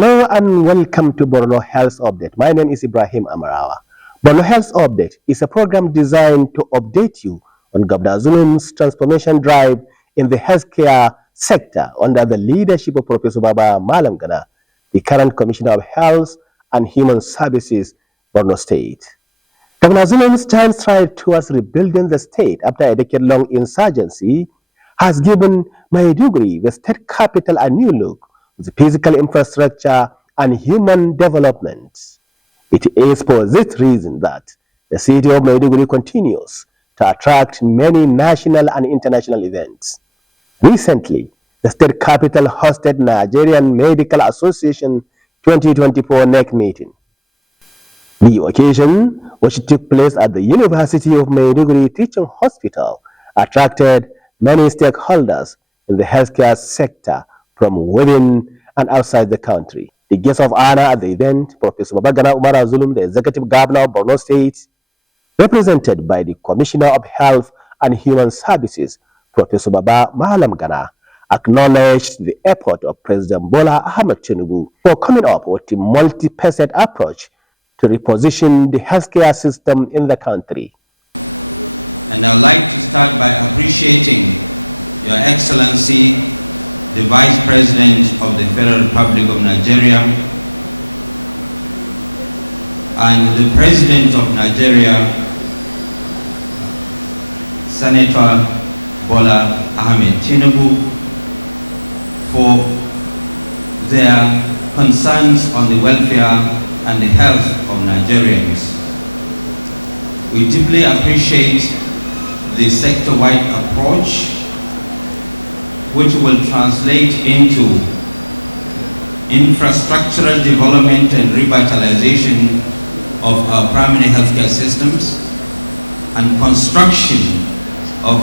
Hello and welcome to BORNO Health Update. My name is Ibrahim Amarawa. BORNO Health Update is a program designed to update you on Governor Zulum's transformation drive in the healthcare sector under the leadership of Professor Baba Malam Gana, the current Commissioner of Health and Human Services, BORNO State. Governor Zulum's giant stride towards rebuilding the state after a decade-long insurgency has given Maiduguri, the state capital, a new look with physical infrastructure and human development. It is for this reason that the city of Maiduguri continues to attract many national and international events. Recently, the state capital hosted Nigerian Medical Association 2024 NEC meeting. The occasion, which took place at the University of Maiduguri Teaching Hospital, attracted many stakeholders in the healthcare sector from within and outside the country. The guest of honor at the event, Professor Babagana Umar Zulum, the Executive Governor of Borno State, represented by the Commissioner of Health and Human Services, Professor Baba Malam Gana, acknowledged the effort of President Bola Ahmed Tinubu for coming up with a multi-faceted approach to reposition the healthcare system in the country. And I'd like to start by appreciating Your Excellency, the Vice President of the Federal Republic of Nigeria, and the President of Nigeria, Senator Bola Ahmed Tinubu, for their concerns on the welfare and the health of Nigerians. We deeply appreciate the sector-wide approach, which will translate into infrastructural development and revitalization of our primary healthcare systems and construction of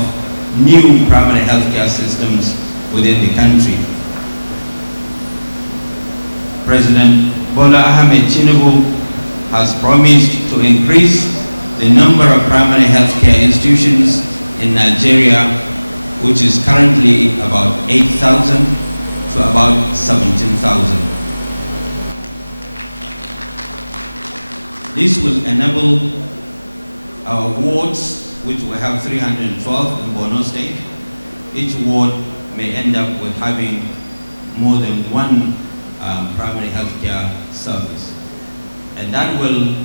new primary healthcare systems within the country. President Bola Ahmed Tinubu has promised to increase the number of primary healthcare institutions in Nigeria, which is currently about 8,000 to about 17,000. This will enable our wards, which we have 312 in Borno State. Each ward may end up with having more than one primary healthcare service. And that will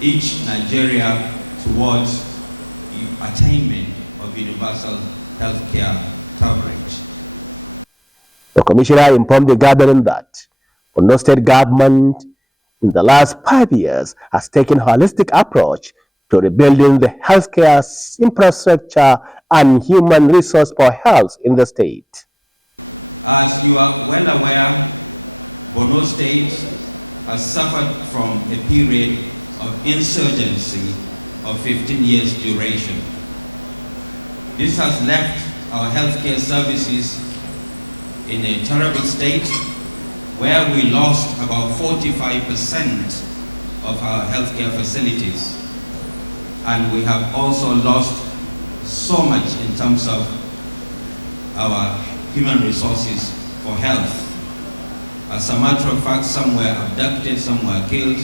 each Nigeria towards the attainment of universal healthcare coverage. The commissioner informed the gathering that the state government in the last 5 years has taken a holistic approach to rebuilding the healthcare infrastructure and human resource for health in the state. As you are well aware, Borno State has suffered from a period of insurgency of 15 years duration. This has left our healthcare services in a terrible state where we lost about 45% of our healthcare facilities. And we have also lost so much in terms of our human resources for health. As a matter of fact, some were abducted, some were killed,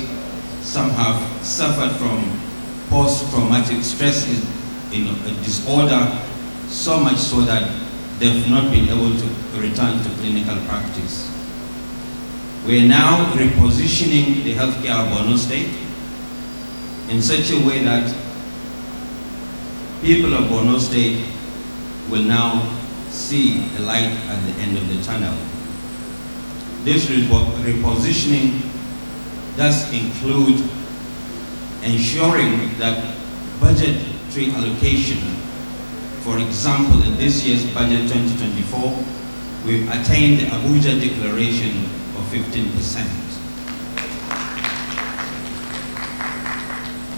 some have suffered from post-traumatic stress disorder, so much so that they've not been able to return to clinical practice. We are now repositioning the healthcare of Borno State in such a way that people of Borno State will now see a light at the end of the tunnel. This repositioning does include ensuring that budgetary allocation, for example, in this year's budget 2024, we've attained the Abuja Declaration of 15%.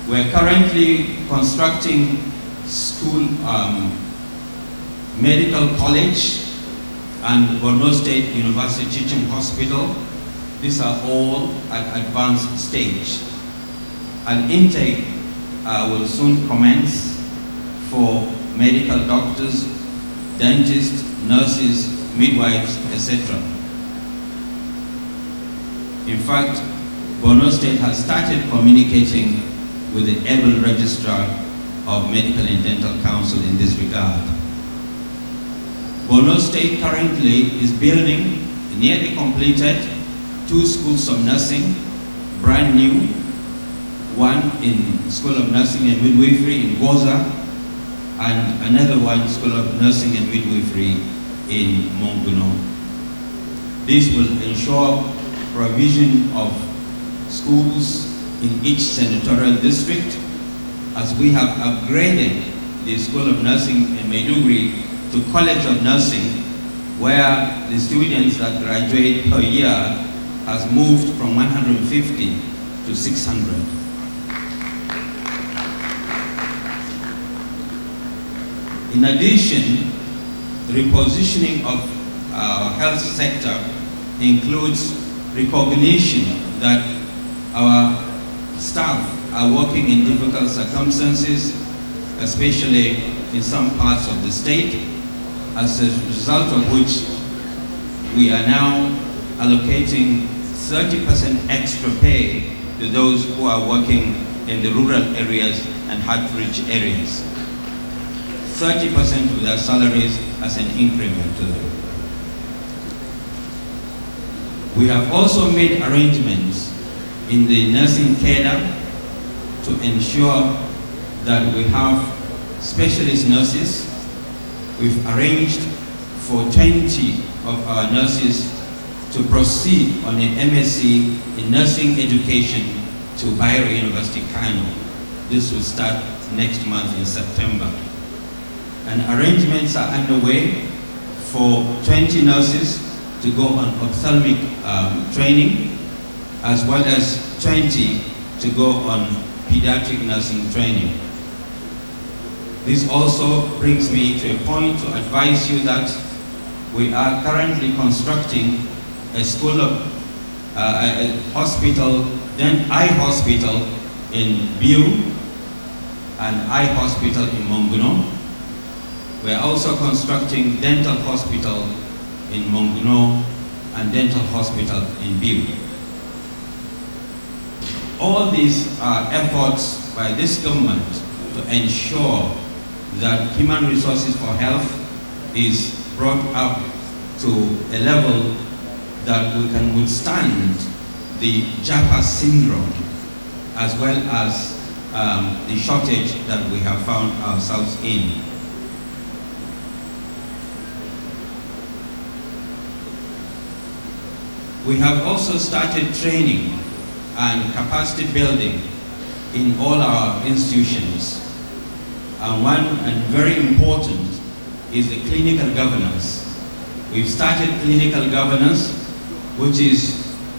We're currently constructing school, medical college, and Borno State University Teaching Hospital. These are all at advanced stage. An intake will soon commence for medical doctors, dentists, nurses, midwives, etc. In fact, Borno State has started communicating with the able registrar of Medical and Dental Council in this regard. Borno State currently is building, nearly completed, 2 schools of nursing, brand new, one in School of Nursing and Midwifery in Goza, and another one, School of Nursing and Midwifery in Monguno. This will ensure provision of schools in each senatorial district, as we have upgraded the School of Nursing in Maiduguri to College of Nursing, where the students that graduate per year has moved from 150 to 600. In addition, the repositioning of our health sector includes recognition that our staff are working in difficult circumstances, especially in some parts of the state, as a result of which we are now allocating 30% extra pay to those who are working in the rural areas and hard-to-reach areas. 30% of their salaries as an increment to them. We have also made arrangements in the nursing cadre to ensure that we have specialist nurses. We've arranged for 20 of our nurses to proceed on an MSc in nursing education to Bayero University, Kano. This will start next month in September. And arrangements are underway for 20 nurses to go on ophthalmic training, as well as 20 to go on pediatric nursing training. This also brings me to a point to advise you that we are currently constructing a school of a hospital, then eye hospital in Biu and eye hospital in Monguno. We are also constructing dental hospital in Monguno and dental hospital in Biu. All these are efforts by this government to ensure that human resources for health is brought up to a level that we can withstand the Japa syndrome, as well as the shortage that we have found ourselves in. We have also started training and capacity building in all our institutions. And one, and very important, is the clinical governance. We've started clinical governance, which is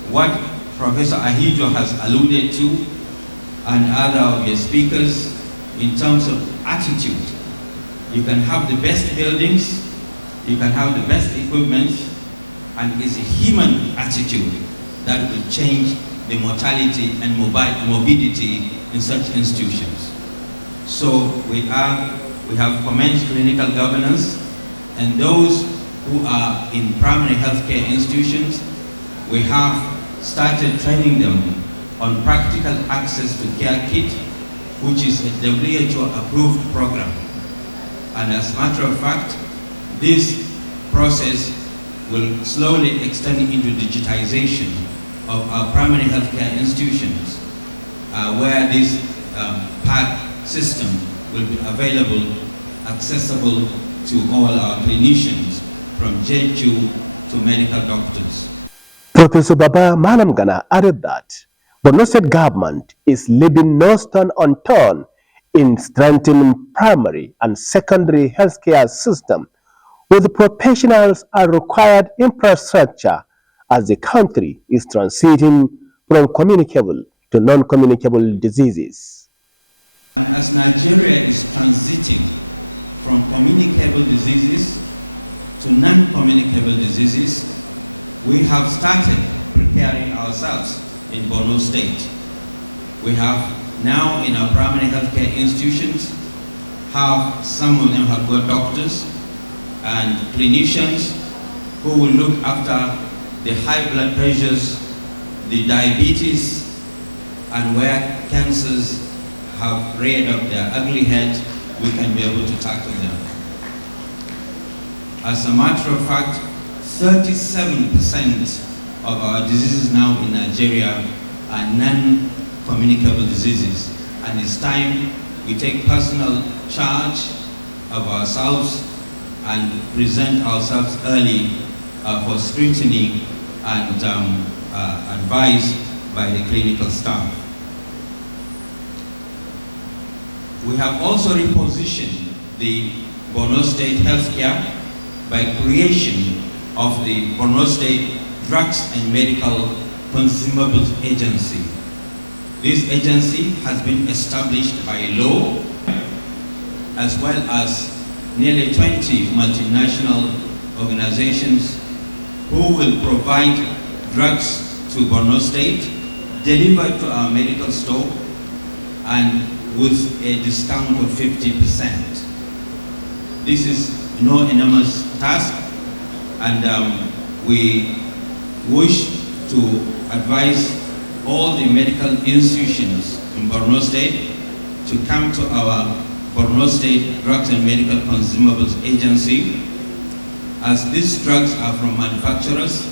what Professor Ahijo has alluded to, and other of your speakers, in terms of attitude. You can have the best buildings, you can have the best equipment, and it's a human attitude that will change the mortality and morbidity in such institutions. So we have commenced clinical governance, and those who are in primary healthcare institutions, we have started training them on practical access to care kit, which is a WHO approved program. And as a matter of fact, this process will slowly extend into digitization of our primary healthcare institutions, where this PAD system will be available, accessible to all our clinicians, from JQ to medical doctors. Professor Baba Malam Gana added that Borno State government is leaving no stone unturned in strengthening primary and secondary healthcare system with professionals and required infrastructure as the country is transiting from communicable to non-communicable diseases. And as Nigeria is transiting from communicable diseases to non-communicable diseases, we have started preparing ourselves in Borno State. We have now in our primary healthcare institutions, some of them have got doctors and clinicians who will look after the high blood pressures the diabetes, and where cancers have reared up their ugly head, we can be able to tackle them. As a matter of fact, 37% of our diseases now in Nigeria are non-communicable diseases, and it's time we take personal charge of ourselves and present ourselves early for scrutiny and advice by the clinical staff. We have also repositioned the BORNO State Healthcare by creation of the BORNO State Drugs and Medical Consumables Agency. This agency has been established by law, as well as nearly 20 multinational organizations who will provide drugs to BORNO State, delivered to our medical store, and with a discount of 50%. This is no enormous task, and we wish to advise all the medical institutions in BORNO State to come to our BORNO State Drugs and Medical Consumables Agency. As these drugs are from manufacturers,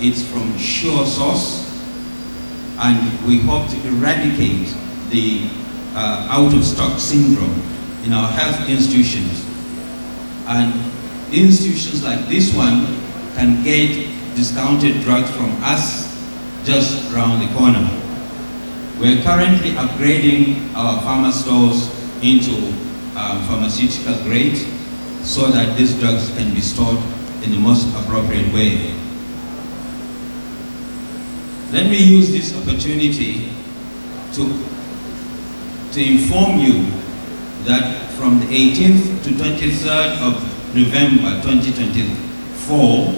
it's from sure source, and we hope to eradicate the out-of-stock syndrome in our health institutions. And institutions like this one can get discounted drugs from us just around the corner. We're currently upgrading our pharma stores into pharmaceutical grade so that these drugs can be stored in the most appropriate way. Let me use this opportunity to inform you that from the 18th to 23rd of November 2024,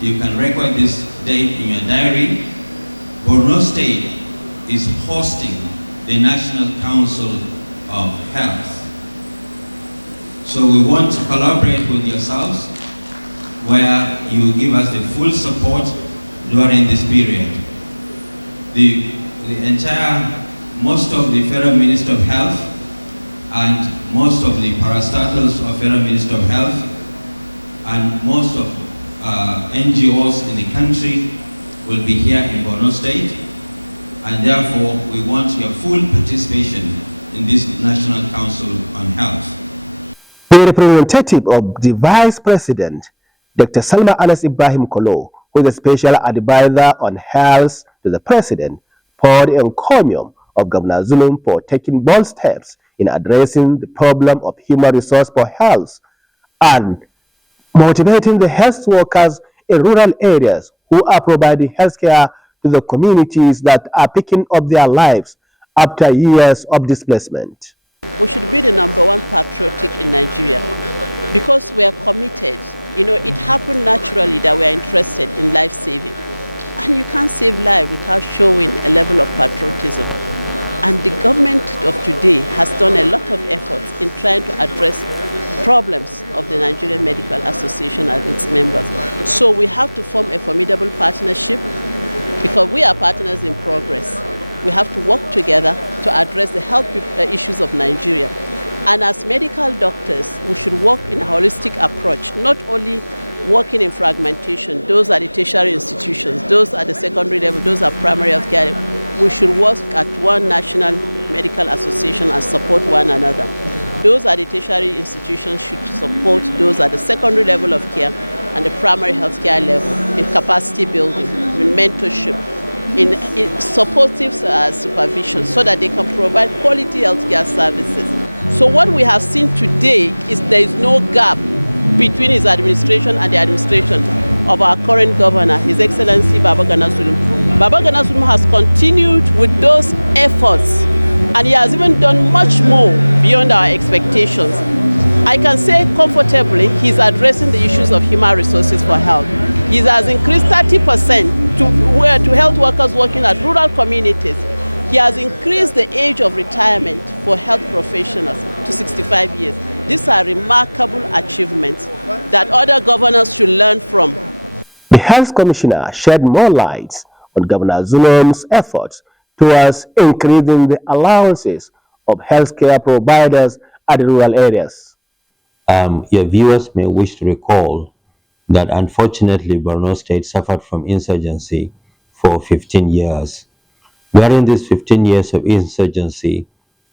you can record this date in your diary, BORNO State is hosting the National Council of Health. So we want to collaborate with yourselves, where you give us the full support during this period. Most of the Federal Minister of Health and most of the parastatals of Federal Minister of Health and most of NGOs in the country will be here in BORNO State, and therefore we want your full participation in this National Council on Health. The representative of the Vice President, Dr. Salma Anas Ibrahim Kolo, who is a special advisor on health to the President, poured encomium of Governor Zulum for taking bold steps in addressing the problem of human resource for health and motivating the health workers in rural areas who are providing health care to the communities that are picking up their lives after years of displacement. We should be the #1 patriotic in Nigeria because we are committed. You know, it happened naturally that we are interested in life saving. And you can't save life without showing a level of patriotism. And the government of today has done a lot of efforts in trying to address problems of the Nigerian Medical Association and its members. So we have to form a formidable partnership because we are partners in progress. We have to work together to address the health issues of Nigeria. And as medical doctors, we should work in a holistic approach, not only working in fragmentation. Those are the tertiary institutions, those are the secondary level, those are primary health care. We should work at one national medical association and support one another. Those are the tertiary institutions should support those at the secondary level of care and the primary health care level in capacity building, in mentorship, in supportive supervision so that they can provide quality healthcare services. So what we have seen today is there is no gap between his administration and the administration of our current governor, His Excellency Babagana Zulum. Babagana Zulum has continued with those efforts, and he has even done much more beyond our expectations. I can say comfortably he's addressing the issues of human resources for health. He has increased 30% to health workers working at rural communities. He has increased the age of retirement for health professionals to 65 years. These are remarkable achievements that other governors should learn from. The Health Commissioner shed more light on Governor Zulum's efforts towards increasing the allowances of healthcare providers at the rural areas. Your viewers may wish to recall that unfortunately Borno State suffered from insurgency for 15 years. During these 15 years of insurgency,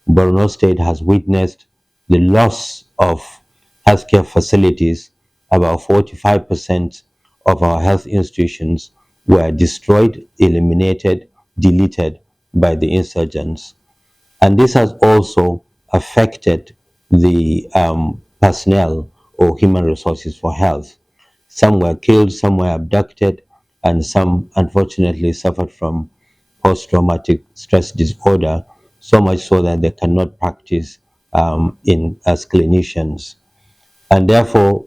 Borno State has witnessed the loss of healthcare facilities. About 45% of our health institutions were destroyed, eliminated, deleted by the insurgents. And this has also affected the personnel or human resources for health. Some were killed, some were abducted, and some unfortunately suffered from post-traumatic stress disorder, so much so that they cannot practice as clinicians. And therefore,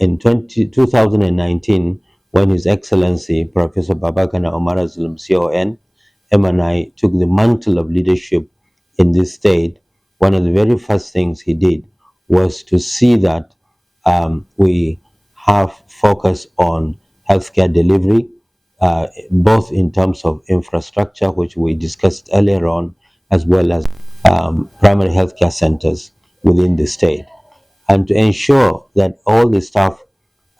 in 2019, when His Excellency Professor Babagana Omar Zulum, CON, and I took the mantle of leadership in this state, one of the very first things he did was to see that we have focus on healthcare delivery, both in terms of infrastructure, which we discussed earlier on, as well as primary healthcare centers within the state, and to ensure that all the staff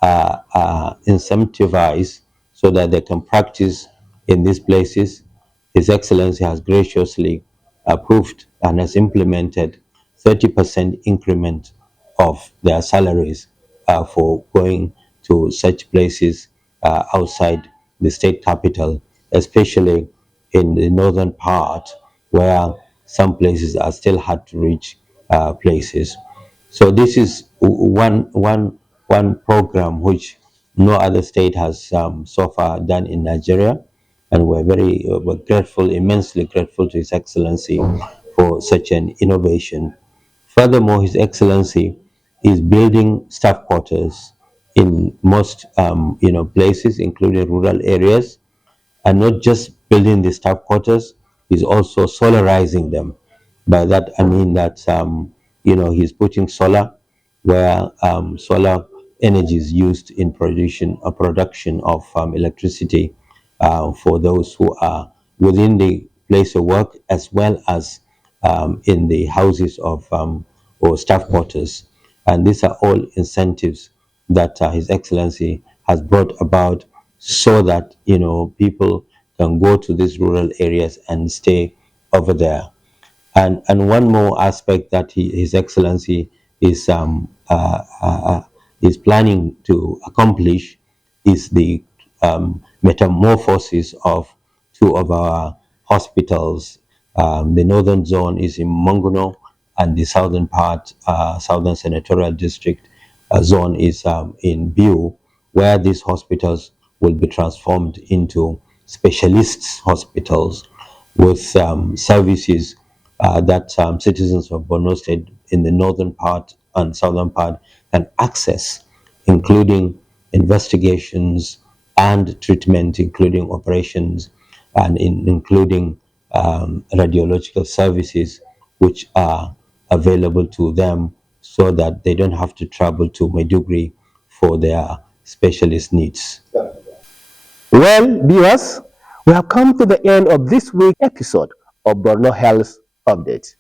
are incentivized so that they can practice in these places. His Excellency has graciously approved and has implemented 30% increment of their salaries for going to such places outside the state capital, especially in the northern part where some places are still hard to reach places. So this is one program which no other state has so far done in Nigeria, and we're grateful, immensely grateful to His Excellency for such an innovation. Furthermore, His Excellency is building staff quarters in most places, including rural areas, and not just building the staff quarters, he's also solarizing them. By that I mean that he's putting solar where solar energy is used in production of electricity for those who are within the place of work, as well as in the houses of or staff quarters. And these are all incentives that His Excellency has brought about so that people can go to these rural areas and stay over there. And one more aspect that His Excellency is planning to accomplish is the metamorphosis of two of our hospitals. The northern zone is in Monguno, and the southern part, southern senatorial district zone is in Biu, where these hospitals will be transformed into specialists hospitals with services that citizens of Borno State in the northern part and southern part can access, including investigations and treatment, including operations, and including radiological services, which are available to them so that they don't have to travel to Maiduguri for their specialist needs. Well, viewers, we have come to the end of this week's episode of Borno Health Update.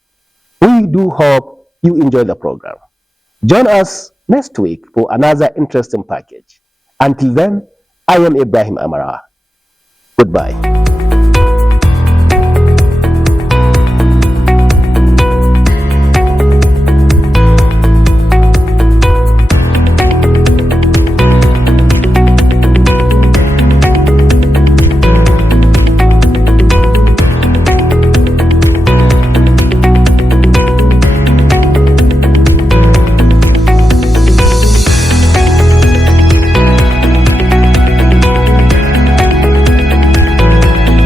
We do hope you enjoy the program. Join us next week for another interesting package. Until then, I am Ibrahim Amara. Goodbye.